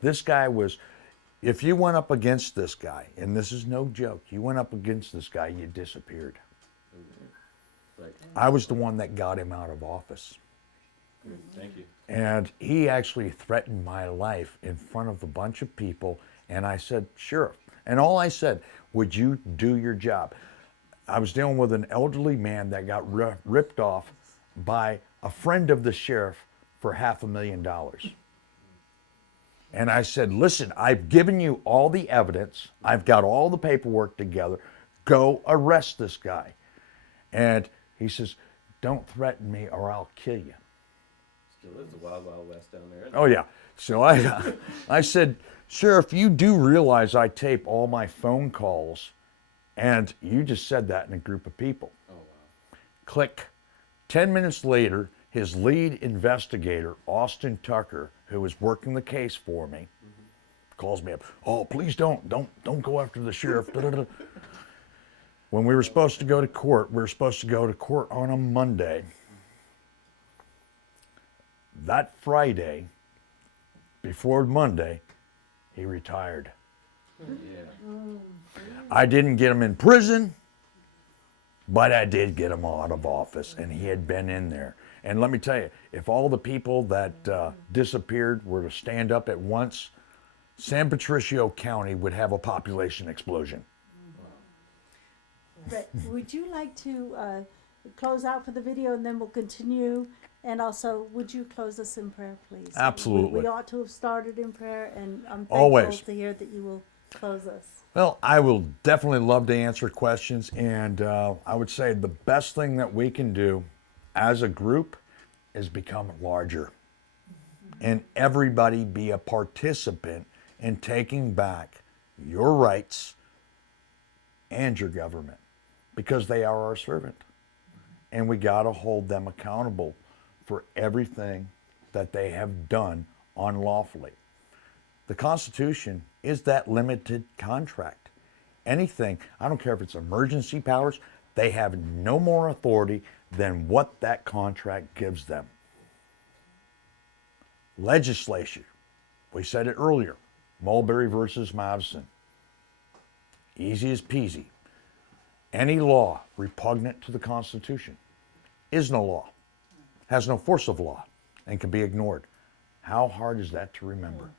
This guy was, if you went up against this guy, and this is no joke, you went up against this guy, you disappeared. Right. I was the one that got him out of office. Thank you. And he actually threatened my life in front of a bunch of people. And I said, Sheriff. And all I said, would you do your job? I was dealing with an elderly man that got ripped off by a friend of the sheriff for $500,000. And I said, listen, I've given you all the evidence. I've got all the paperwork together. Go arrest this guy. And he says, don't threaten me or I'll kill you. It was the Wild Wild West down there. Oh yeah. So I said, Sheriff, you do realize I tape all my phone calls, and you just said that in a group of people. Oh wow. Click. 10 minutes later, his lead investigator, Austin Tucker, who was working the case for me, calls me up. Oh, please don't go after the sheriff. When we were supposed to go to court, on a Monday. That Friday, before Monday, he retired. Yeah. I didn't get him in prison, but I did get him out of office, and he had been in there. And let me tell you, if all the people that disappeared were to stand up at once, San Patricio County would have a population explosion. But would you like to close out for the video, and then we'll continue? And also, would you close us in prayer, please? Absolutely. We ought to have started in prayer, and I'm thankful Always. to hear that you will close us. Well, I will definitely love to answer questions, and I would say the best thing that we can do as a group is become larger, and everybody be a participant in taking back your rights and your government, because they are our servant, and we got to hold them accountable for everything that they have done unlawfully. The Constitution is that limited contract. Anything, I don't care if it's emergency powers, they have no more authority than what that contract gives them. Legislation, we said it earlier, Mulberry versus Madison. Easy as peasy. Any law repugnant to the Constitution is no law, has no force of law, and can be ignored. How hard is that to remember?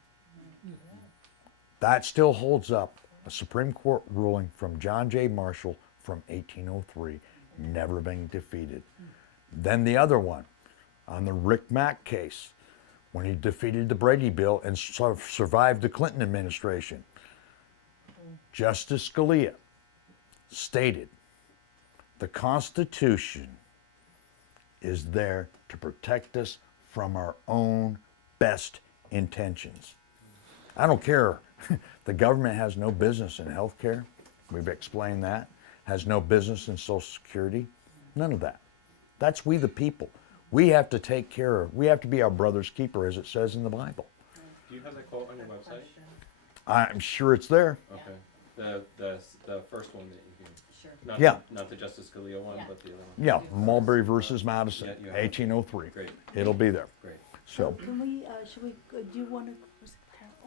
That still holds up. A Supreme Court ruling from John J. Marshall from 1803, never been defeated. Then the other one, on the Rick Mack case, when he defeated the Brady Bill and survived the Clinton administration. Justice Scalia stated, the Constitution is there to protect us from our own best intentions. I don't care. The government has no business in health care. We've explained that. Has no business in Social Security. None of that. That's we the people. We have to take care of, we have to be our brother's keeper, as it says in the Bible. Do you have that quote on your website? I'm sure it's there. Okay. The first one that you can. Sure. Not Yeah. Not the Justice Scalia one, Yeah. but the other one. Yeah, Mulberry versus Madison, Yeah, you have it. 1803. Great. It'll be there. Great. So, Can we, should we, do you want to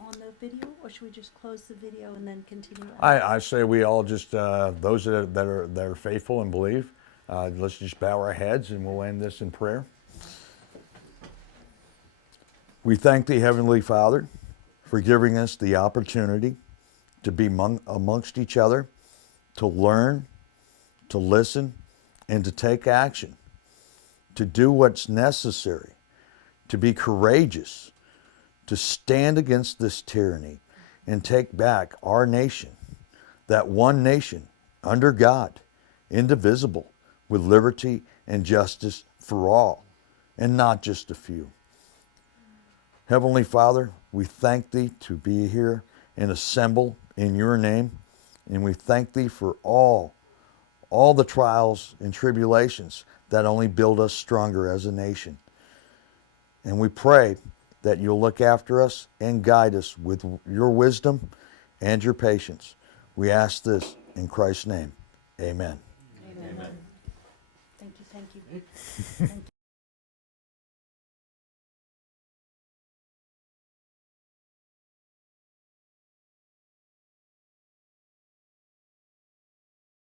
on the video, or should we just close the video and then continue? I say we all just, those that are faithful and believe, let's just bow our heads and we'll end this in prayer. We thank thee, Heavenly Father, for giving us the opportunity to be amongst each other, to learn, to listen, and to take action, to do what's necessary, to be courageous, to stand against this tyranny and take back our nation, that one nation under God, indivisible, with liberty and justice for all, and not just a few. Heavenly Father, we thank thee to be here and assemble in your name, and we thank thee for all the trials and tribulations that only build us stronger as a nation. And we pray that you'll look after us and guide us with your wisdom and your patience. We ask this in Christ's name. Amen. Amen. Thank you. Thank you.